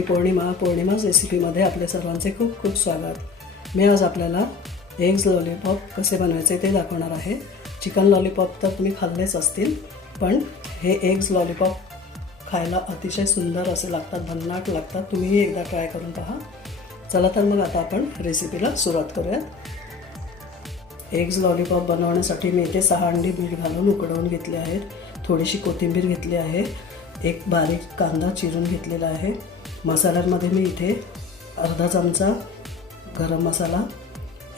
मी पौर्णिमा पौर्णिमाच रेसिपीमध्ये आपल्या सर्वांचे खूप खूप स्वागत. मी आज आपल्याला एग्ज लॉलीपॉप कसे बनवायचे ते दाखवणार आहे. चिकन लॉलीपॉप तर तुम्ही खाल्लेच असतील पण हे एग्ज लॉलीपॉप खायला अतिशय सुंदर असे लागतात भन्नाट लागतात. तुम्हीही एकदा ट्राय करून पहा. चला तर मग आता आपण रेसिपीला सुरुवात करूयात. एग्ज लॉलीपॉप बनवण्यासाठी मी इथे सहा अंडी मीठ घालून उकडवून घेतले आहेत. थोडीशी कोथिंबीर घेतली आहे. एक बारीक कांदा चिरून घेतलेला आहे. मसाल्यांमध्ये मी इथे अर्धा चमचा गरम मसाला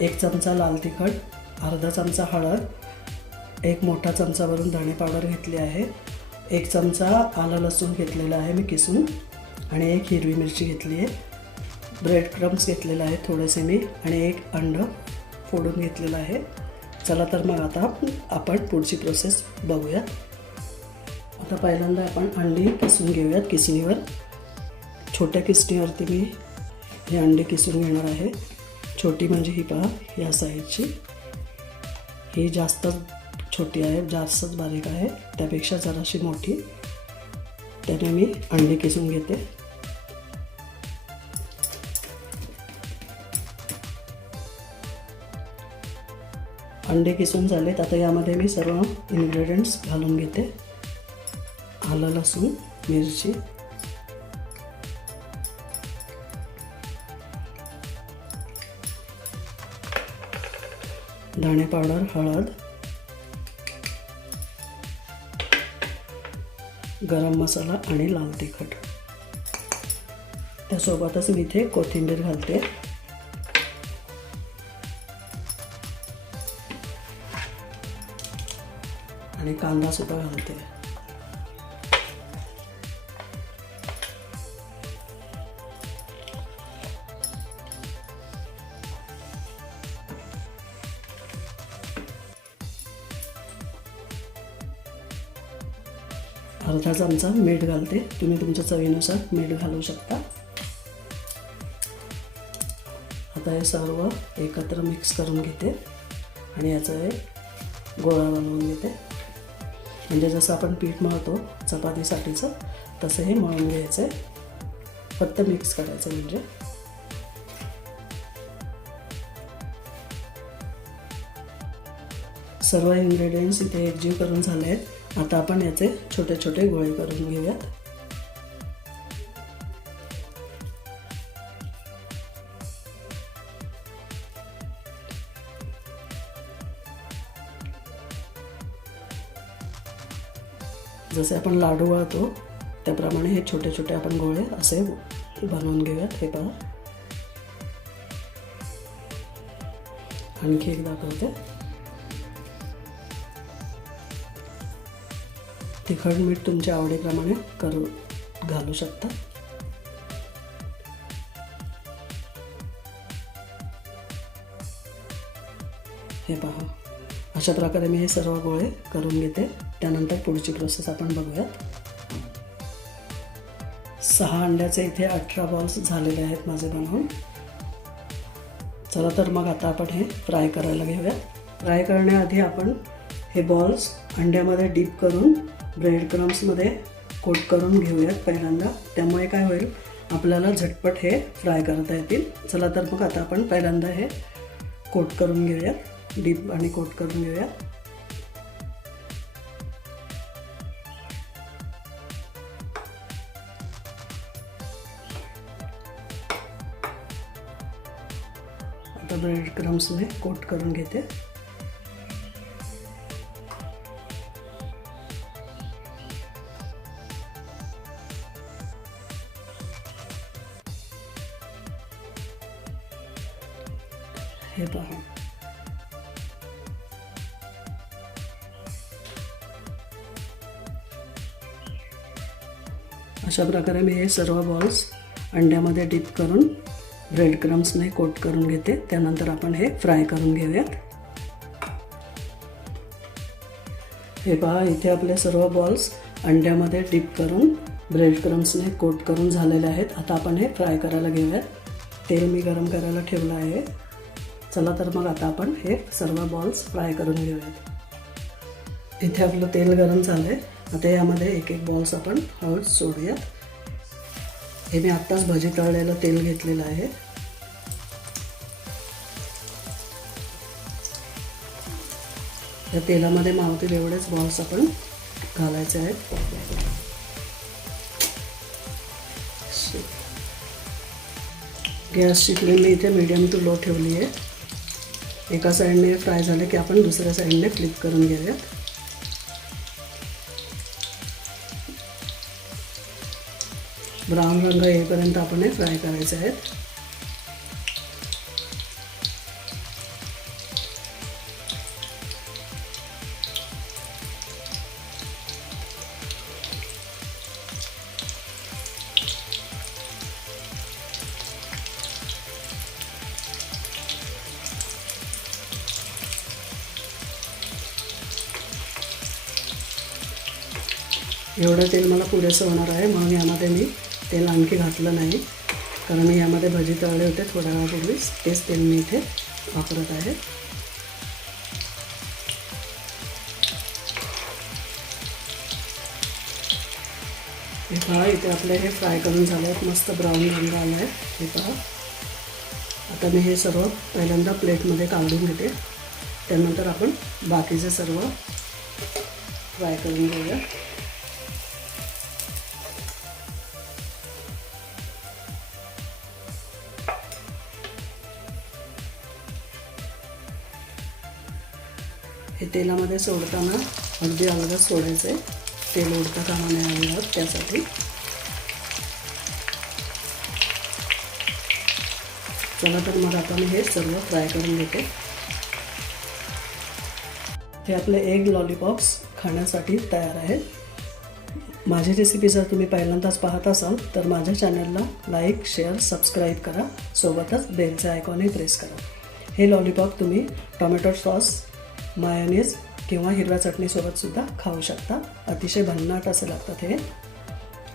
एक चमचा लाल तिखट अर्धा चमचा हळद एक मोठा चमचा भरून धणे पावडर घेतली आहे एक चमचा आलं लसूण घेतलेला आहे मी किसून आणि एक हिरवी मिरची घेतली आहे. ब्रेड क्रम्स घेतलेला आहे थोडेसे मी आणि एक अंड फोडून घेतलेलं आहे. चला तर मग आता आपण पुढची प्रोसेस बघूयात. आता पहिल्यांदा आपण अंडी किसून घेऊयात किसणीवर. छोट्या किसणीवरती मी हे अंडी किसून घेणार आहे. छोटी म्हणजे ही पहा या साईजची ही जास्त छोटी आहे जास्तच बारीक आहे. त्यापेक्षा जराशी मोठी. त्याने मी अंडी किसून घेते. अंडे किसून झालेत. आता यामध्ये मी सर्व इन्ग्रेडियंट्स घालून घेते. आलं लसूण मिरची. धणे पावडर हळद. गरम मसाला आणि लाल तिखट. त्यासोबतच मी इथे कोथिंबीर घालते. आणि कांदा सुद्धा घालते. अर्धा चमचा मीठ घालते. तुम्ही तुमच्या चवीनुसार मीठ घालू शकता. आता हे सर्व एकत्र मिक्स करून घेते. आणि याचा एक गोळा बनवून घेते. म्हणजे जसं आपण पीठ मळतो चपातीसाठीचं तसं हे मळून घ्यायचं आहे फक्त मिक्स करायचं म्हणजे. सर्व इन्ग्रेडियंट्स इथे एकजीव करून झाले आहेत. आता आपण याचे छोटे छोटे गोळे करून घेऊयात. जसे आपण लाडू वळतो त्याप्रमाणे हे छोटे छोटे आपण गोळे असे बनवून घेऊयात हे पहा. आणखी एक दाखवते. तिखट मीठ तुमच्या आवडीप्रमाणे करू घालू शकता. हे पहा. अशा प्रकारे मी हे सर्व गोळे करून घेते. त्यानंतर पुढची प्रोसेस आपण बघूयात. सहा अंड्याचे इथे अठरा बॉल्स झालेले आहेत माझे बनवून. चला तर मग आता आपण हे फ्राय करायला घेऊया फ्राय करण्याआधी आपण हे बॉल्स अंड्यामध्ये डीप करून ब्रेड क्रम्समध्ये कोट करून घेऊयात पहिल्यांदा. त्यामुळे काय होईल? आपल्याला झटपट हे फ्राय करता येतील. चला तर मग आता आपण पहिल्यांदा हे कोट करून घेऊयात. डीप आणि कोट करून घेऊयात. आता ब्रेड क्रम्सने कोट करून घेते. हे पहा अशा प्रकारे मी हे सर्व बॉल्स अंड्यामध्ये डीप करून ब्रेड क्रम्सने कोट करून घेते. त्यानंतर आपण हे फ्राय करून घेऊयात. हे पहा इथे आपले सर्व बॉल्स अंड्यामध्ये डीप करून ब्रेड क्रम्सने कोट करून झालेले आहेत. आता आपण हे फ्राय करायला घेऊयात. तेल मी गरम करायला ठेवलं आहे. चला तर मग आता आपण हे सर्व बॉल्स फ्राय करून घेऊयात. इथे आपलं तेल गरम झालं आहे आता यामध्ये एक एक बॉल्स आपण हळद सोडूयात. हे मी आत्ताच भजी तळलेलं तेल घेतलेलं आहे. त्या तेलामध्ये मावतील एवढेच बॉल्स आपण घालायचे आहेत. गॅसची फ्लेम मी इथे मीडियम टू लो ठेवली आहे एका साईडने फ्राय झाले की आपण दुसऱ्या साईडने फ्लिप करून घेऊयात. ब्राऊन रंग येईपर्यंत आपण हे फ्राय करायचे आहेत. एवढं तेल मला पुरेसं होणार आहे म्हणून यामध्ये मी तेल आणखी घातलं नाही. कारण मी यामध्ये भजी तळले होते थोड्या वेळापूर्वीच तेच तेल मी इथे वापरत आहे. हे पहा इथे आपले हे फ्राय करून झाले आहेत मस्त ब्राऊन रंग आला आहे हे पहा. आता मी हे सर्व पहिल्यांदा प्लेटमध्ये काढून घेते. त्यानंतर आपण बाकीचे सर्व फ्राय करून घेऊया. हे तेलामध्ये सोडताना अगदी अलगद सोडायचं आहे. तेल ओढता कामा नाही आलं त्यासाठी. चला तर मग आता मी हे सर्व फ्राय करून घेते. हे आपले एग लॉलीपॉप्स खाण्यासाठी तयार आहेत. माझी रेसिपी जर तुम्ही पहिल्यांदाच पाहत असाल तर माझ्या चॅनलला लाईक शेअर सबस्क्राईब करा. सोबतच बेलचे आयकॉनही प्रेस करा. हे लॉलीपॉप तुम्ही टोमॅटो सॉस मायोनीज किंवा हिरव्या चटणीसोबतसुद्धा खाऊ शकता. अतिशय भन्नाट असे लागतात हे.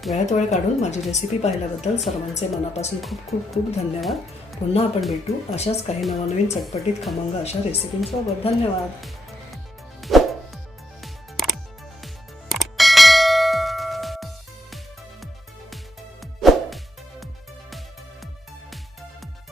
वेळात वेळ काढून माझी रेसिपी पाहिल्याबद्दल सर्वांचे मनापासून खूप खूप खूप धन्यवाद. पुन्हा आपण भेटू अशाच काही नवनवीन चटपटीत खमंग अशा रेसिपींसोबत धन्यवाद.